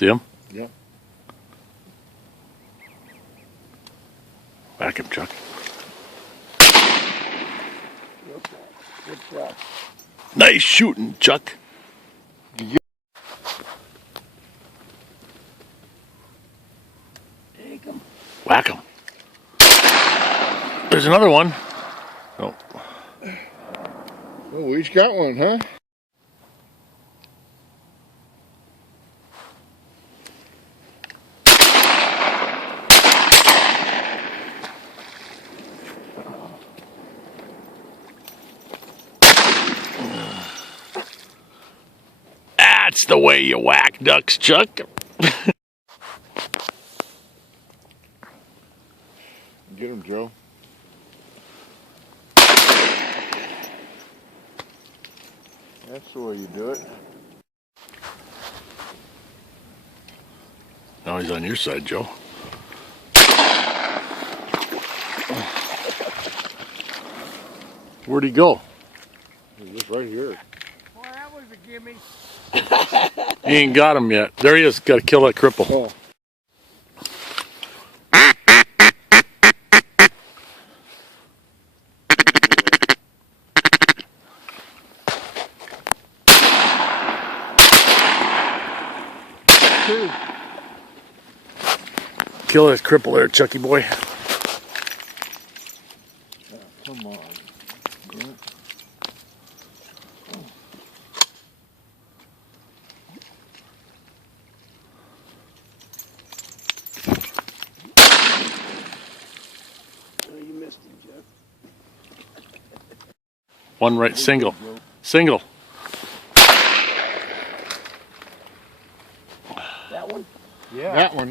See him? Yeah. Whack him, Chuck. Good shot. Nice shooting, Chuck. Take him. Whack him. There's another one. Oh. Oh, we each got one, huh? That's the way you whack ducks, Chuck. Get him, Joe. That's the way you do it. Now he's on your side, Joe. Where'd he go? He's just right here. Boy, that was a gimme. He ain't got him yet. There he is. Got to kill that cripple. Oh. Kill that cripple there, Chucky boy. Come on. Oh, you missed him, Jeff. One right, single. Single. That one? Yeah. That one.